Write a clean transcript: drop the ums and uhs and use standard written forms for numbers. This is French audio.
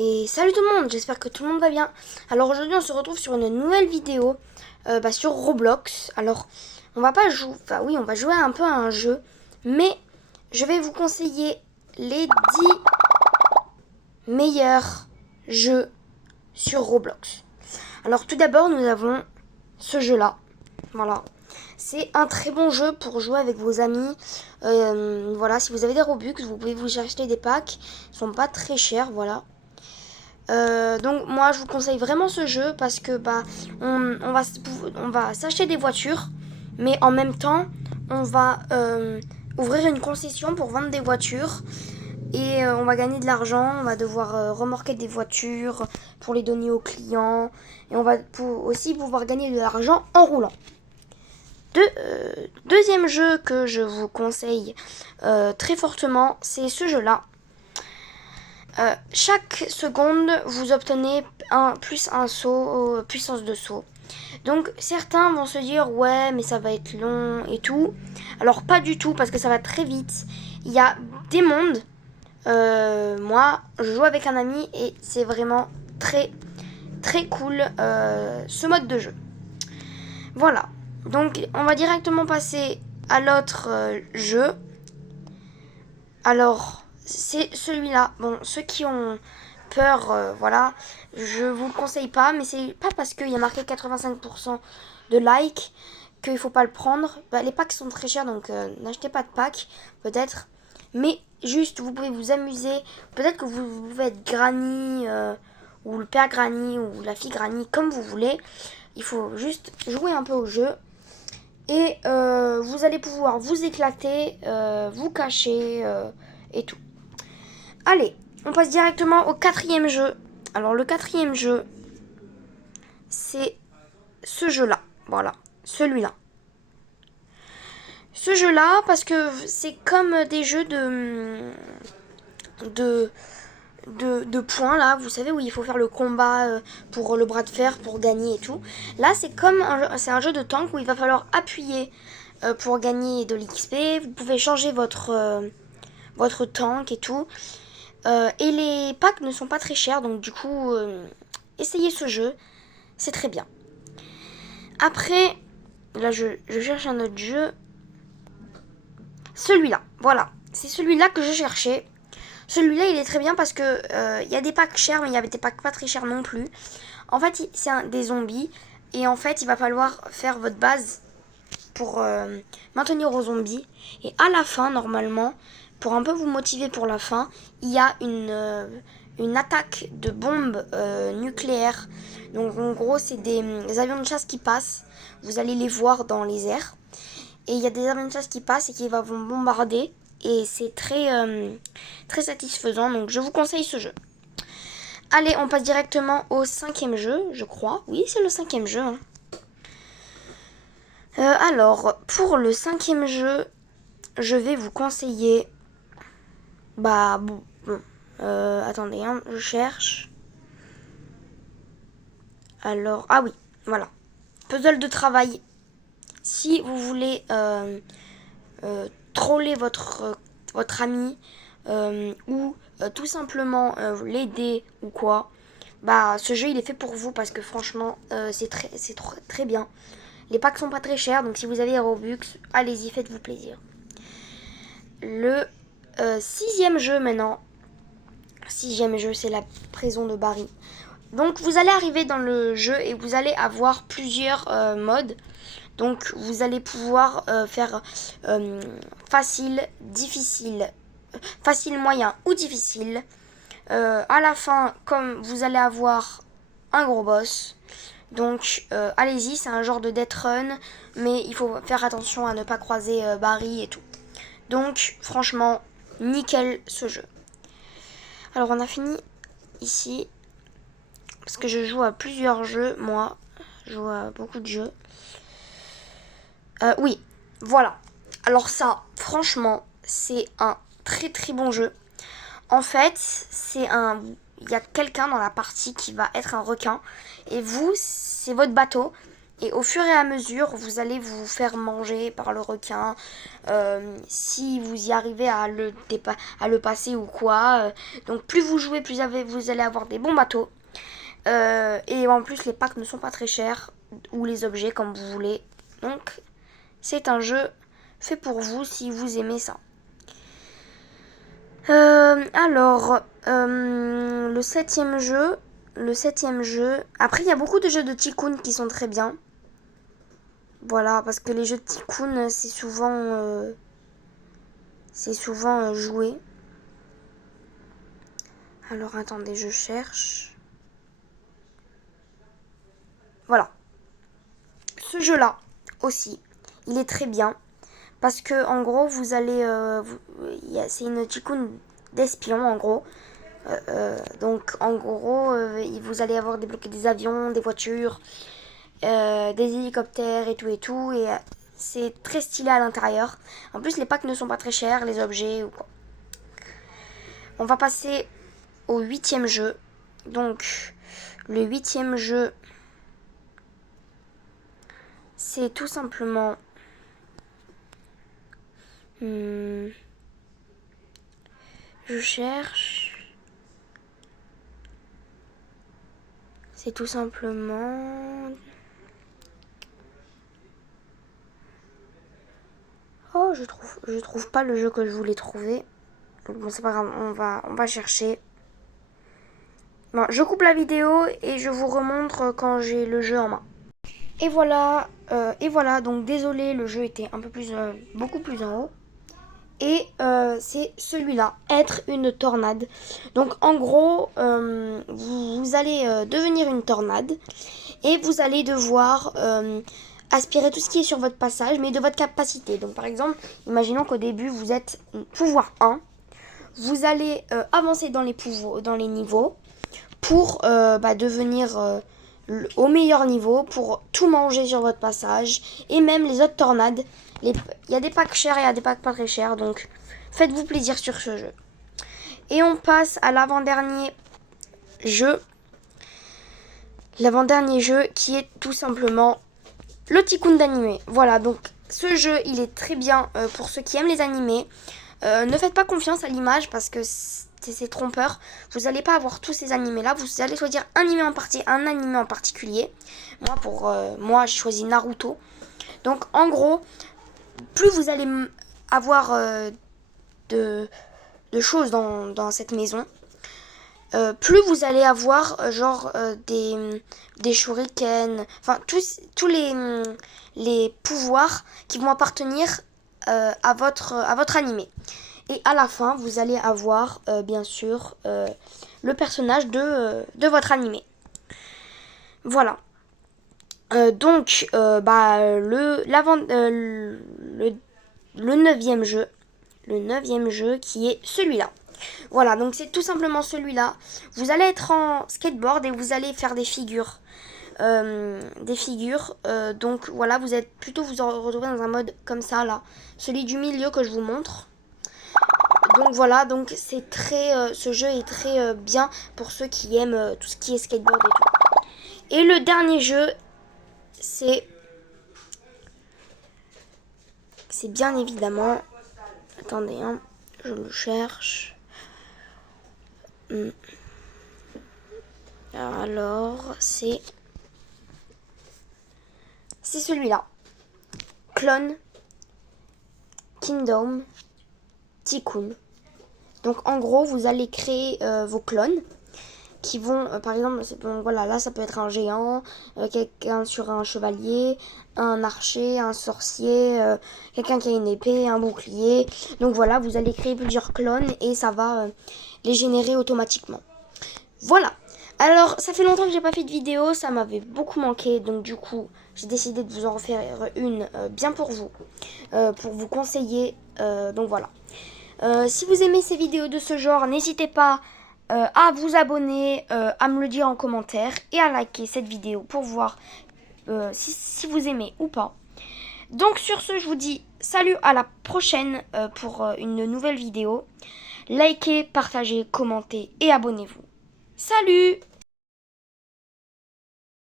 Et salut tout le monde, j'espère que tout le monde va bien. Alors aujourd'hui on se retrouve sur une nouvelle vidéo sur Roblox. Alors on va pas jouer, enfin oui on va jouer un peu à un jeu, mais je vais vous conseiller les 10 meilleurs jeux sur Roblox. Alors tout d'abord nous avons ce jeu là, voilà. C'est un très bon jeu pour jouer avec vos amis. Voilà, si vous avez des Robux, vous pouvez vous acheter des packs. Ils sont pas très chers, voilà. Donc moi je vous conseille vraiment ce jeu parce que on va s'acheter des voitures, mais en même temps on va ouvrir une concession pour vendre des voitures et on va gagner de l'argent. On va devoir remorquer des voitures pour les donner aux clients et on va aussi pouvoir gagner de l'argent en roulant. Deuxième jeu que je vous conseille très fortement, c'est ce jeu là. Chaque seconde, vous obtenez plus un saut, puissance de saut. Donc certains vont se dire ouais mais ça va être long et tout. Alors pas du tout parce que ça va très vite. Il y a des mondes. Moi je joue avec un ami et c'est vraiment très très cool ce mode de jeu. Voilà. Donc on va directement passer à l'autre jeu. Alors c'est celui-là. Bon, ceux qui ont peur, voilà, je vous le conseille pas, mais c'est pas parce qu'il y a marqué 85% de like qu'il faut pas le prendre. Les packs sont très chers, donc n'achetez pas de pack, peut-être. Mais juste, vous pouvez vous amuser. Peut-être que vous pouvez être Granny, ou le père Granny, ou la fille Granny, comme vous voulez. Il faut juste jouer un peu au jeu. Et vous allez pouvoir vous éclater, vous cacher et tout. Allez, on passe directement au quatrième jeu. Alors le quatrième jeu, c'est ce jeu-là. Voilà, celui-là. Ce jeu-là, parce que c'est comme des jeux de, de points, là, vous savez, où il faut faire le combat pour le bras de fer, pour gagner et tout. Là, c'est un jeu de tank où il va falloir appuyer pour gagner de l'XP. Vous pouvez changer votre tank et tout. Et les packs ne sont pas très chers, donc du coup, essayez ce jeu, c'est très bien. Après, là je cherche un autre jeu. Celui-là, voilà, c'est celui-là que je cherchais. Celui-là, il est très bien parce que il y a des packs chers, mais il y avait des packs pas très chers non plus. En fait, c'est des zombies, et en fait, il va falloir faire votre base pour maintenir aux zombies. Et à la fin, normalement, pour un peu vous motiver pour la fin, il y a une attaque de bombes nucléaires. Donc en gros, c'est des avions de chasse qui passent. Vous allez les voir dans les airs. Et il y a des avions de chasse qui passent et qui vont bombarder. Et c'est très satisfaisant. Donc je vous conseille ce jeu. Allez, on passe directement au cinquième jeu, je crois. Oui, c'est le cinquième jeu. Hein. Alors, pour le cinquième jeu, je vais vous conseiller. Attendez, hein, je cherche. Alors, ah oui, voilà. Puzzle de travail. Si vous voulez troller votre ami ou tout simplement l'aider ou quoi, ce jeu il est fait pour vous parce que franchement c'est très bien. Les packs sont pas très chers, donc si vous avez des Robux, allez-y, faites-vous plaisir. Le sixième jeu maintenant. Sixième jeu, c'est la prison de Barry. Donc vous allez arriver dans le jeu et vous allez avoir plusieurs modes. Donc vous allez pouvoir faire facile, difficile, facile, moyen ou difficile. À la fin, comme vous allez avoir un gros boss, donc allez-y, c'est un genre de death run, mais il faut faire attention à ne pas croiser Barry et tout. Donc franchement, nickel ce jeu. Alors on a fini ici, parce que je joue à plusieurs jeux, moi, je joue à beaucoup de jeux. Oui, voilà. Alors ça, franchement, c'est un très très bon jeu. En fait, il y a quelqu'un dans la partie qui va être un requin. Et vous, c'est votre bateau. Et au fur et à mesure, vous allez vous faire manger par le requin. Si vous y arrivez à le passer ou quoi. Donc plus vous jouez, plus vous allez avoir des bons bateaux. Et en plus, les packs ne sont pas très chers. Ou les objets, comme vous voulez. Donc, c'est un jeu fait pour vous si vous aimez ça. Alors, le septième jeu. Après, il y a beaucoup de jeux de Tycoon qui sont très bien. Voilà, parce que les jeux de Tycoon, c'est souvent joué. Alors, attendez, je cherche. Voilà. Ce jeu-là aussi, il est très bien. Parce que, en gros, vous allez... c'est une Tycoon d'espion, en gros. Donc, en gros, vous allez avoir débloqué des avions, des voitures, des hélicoptères et tout. Et c'est très stylé à l'intérieur. En plus, les packs ne sont pas très chers, les objets ou quoi. On va passer au 8e jeu. Donc, le 8e jeu, c'est tout simplement... je cherche... C'est tout simplement... Oh, je trouve pas le jeu que je voulais trouver. Bon, c'est pas grave, on va chercher. Bon, je coupe la vidéo et je vous remontre quand j'ai le jeu en main. Et voilà, donc désolé, le jeu était un peu plus, beaucoup plus en haut. Et c'est celui-là, être une tornade. Donc en gros, vous allez devenir une tornade et vous allez devoir aspirer tout ce qui est sur votre passage, mais de votre capacité. Donc par exemple, imaginons qu'au début vous êtes pouvoir 1. Vous allez avancer dans les niveaux pour devenir au meilleur niveau, pour tout manger sur votre passage. Et même les autres tornades. Il y a des packs chers et il y a des packs pas très chers. Donc faites-vous plaisir sur ce jeu. Et on passe à l'avant-dernier jeu. L'avant-dernier jeu qui est tout simplement le Tycoon d'animé. Voilà, donc ce jeu il est très bien pour ceux qui aiment les animés. Ne faites pas confiance à l'image parce que c'est trompeur. Vous n'allez pas avoir tous ces animés là. Vous allez choisir un animé en particulier. Moi j'ai choisi Naruto. Donc en gros, plus vous allez avoir de choses dans cette maison, plus vous allez avoir des shurikens, enfin tous les pouvoirs qui vont appartenir à votre animé. Et à la fin, vous allez avoir bien sûr le personnage de votre animé. Voilà. Donc, le 9e jeu. Le 9e jeu qui est celui-là. Voilà, donc c'est tout simplement celui-là. Vous allez être en skateboard et vous allez faire des figures. Donc voilà, vous retrouvez dans un mode comme ça là. Celui du milieu que je vous montre. Donc voilà, donc ce jeu est très bien pour ceux qui aiment tout ce qui est skateboard et tout. Et le dernier jeu, c'est bien évidemment... Attendez, hein, je le cherche. Alors, c'est celui-là. Clone Kingdom Tycoon. Donc en gros, vous allez créer vos clones qui vont, par exemple, voilà, là ça peut être un géant, quelqu'un sur un chevalier, un archer, un sorcier, quelqu'un qui a une épée, un bouclier. Donc voilà, vous allez créer plusieurs clones et ça va les générer automatiquement. Voilà. Alors, ça fait longtemps que j'ai pas fait de vidéo, ça m'avait beaucoup manqué, donc du coup, j'ai décidé de vous en refaire une bien pour vous conseiller. Donc voilà. Si vous aimez ces vidéos de ce genre, n'hésitez pas à vous abonner, à me le dire en commentaire et à liker cette vidéo pour voir si vous aimez ou pas. Donc sur ce, je vous dis salut, à la prochaine pour une nouvelle vidéo. Likez, partagez, commentez et abonnez-vous. Salut!